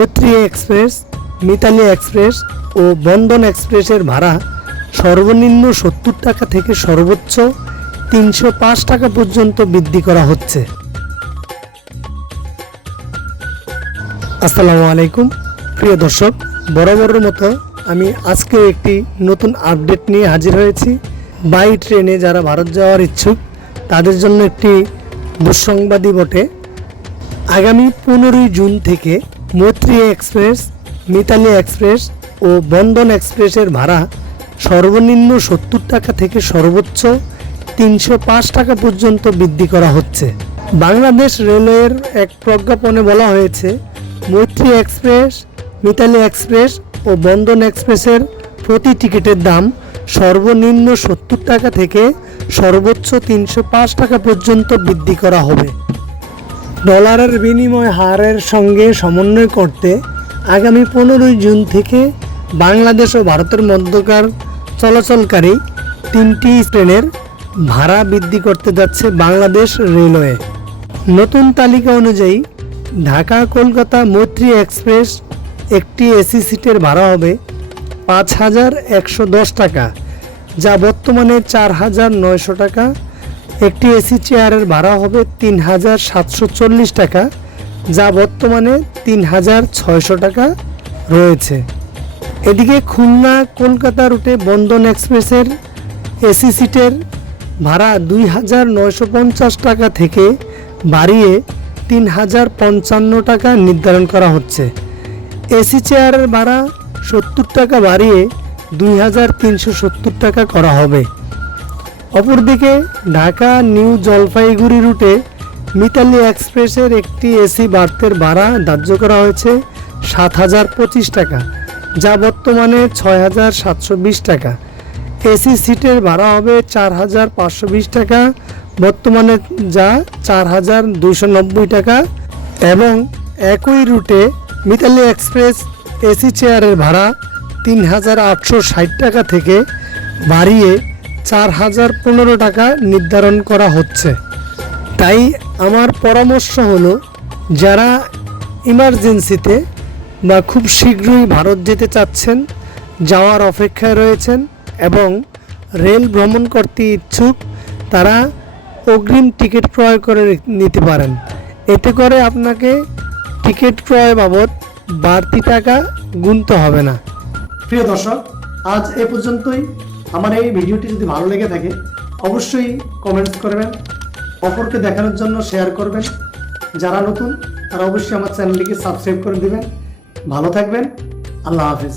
মৈত্রী express, Mitali express ও বন্ধন এক্সপ্রেসের ভাড়া সর্বনিম্ন 70 টাকা থেকে সর্বোচ্চ 305 টাকা পর্যন্ত বৃদ্ধি করা হচ্ছে। আসসালামু আলাইকুম প্রিয় দর্শক, বরাবরের মতো আমি আজকে একটি নতুন আপডেট নিয়ে হাজির হয়েছি। বাই ট্রেনে যারা ভারত যাওয়ার ইচ্ছুক তাদের জন্য একটি দুঃসংবাদই বটে। আগামী 15 জুন থেকে মৈত্রী এক্সপ্রেস, মিতালি এক্সপ্রেস ও বন্ধন এক্সপ্রেসের ভাড়া সর্বনিম্ন 70 টাকা থেকে সর্বোচ্চ 305 টাকা পর্যন্ত বৃদ্ধি করা হচ্ছে। বাংলাদেশ রেলওয়ের এক প্রজ্ঞাপনে বলা হয়েছে, মৈত্রী এক্সপ্রেস, মিতালি এক্সপ্রেস ও বন্ধন এক্সপ্রেসের প্রতি টিকিটের দাম সর্বনিম্ন 70 টাকা থেকে সর্বোচ্চ 305 টাকা পর্যন্ত বৃদ্ধি করা হবে। ডলারের বিনিময় হারের সঙ্গে সমন্বয় করতে আগামী 15 জুন থেকে বাংলাদেশ ও ভারতের মধ্যকার চলাচলকারী 3টি ট্রেনের ভাড়া বৃদ্ধি করতে যাচ্ছে বাংলাদেশ রেলওয়ে। নতুন তালিকা অনুযায়ী ঢাকা কলকাতা মৈত্রী এক্সপ্রেস একটি এসি সিটের ভাড়া হবে 5,110 টাকা, যা বর্তমানে 4,900 টাকা। একটি এসি চেয়ারের ভাড়া হবে 3,740 টাকা, যা বর্তমানে 3,600 টাকা রয়েছে। এদিকে খুলনা কলকাতা রুটে বন্ধন এক্সপ্রেসের এসি সিটের ভাড়া 2,950 টাকা থেকে বাড়িয়ে 3,055 টাকা নির্ধারণ করা হচ্ছে। এসি চেয়ারের ভাড়া 70 টাকা বাড়িয়ে 2,370 টাকা করা হবে। অপরদিকে ঢাকা নিউ জলপাইগুড়ি রুটে মিতালি এক্সপ্রেসের একটি এসি বার্থের ভাড়া ধার্য করা হয়েছে 7,025 টাকা, যা বর্তমানে 6,720 টাকা। এসি সিটের ভাড়া হবে 4,520 টাকা, বর্তমানে যা 4,290 টাকা। এবং একই রুটে মিতালি এক্সপ্রেস এসি চেয়ারের ভাড়া 3,860 টাকা থেকে বাড়িয়ে 4,015 টাকা নির্ধারণ করা হচ্ছে। তাই আমার পরামর্শ হলো, যারা ইমার্জেন্সিতে বা খুব শীঘ্রই ভারত যেতে চাচ্ছেন, যাওয়ার অপেক্ষায় রয়েছেন এবং রেল ভ্রমণ করতে ইচ্ছুক, তারা অগ্রিম টিকিট ক্রয় করে নিতে পারেন। এতে করে আপনাকে টিকিট ক্রয় বাবদ বাড়তি টাকা গুনতে হবে না। প্রিয় দর্শক, আজ এ পর্যন্তই। আমার এই ভিডিওটি যদি ভালো লেগে থাকে অবশ্যই কমেন্টস করবেন, অপরকে দেখানোর জন্য শেয়ার করবেন। যারা নতুন তারা অবশ্যই আমার চ্যানেলটিকে সাবস্ক্রাইব করে দিবেন। ভালো থাকবেন। আল্লাহ হাফেজ।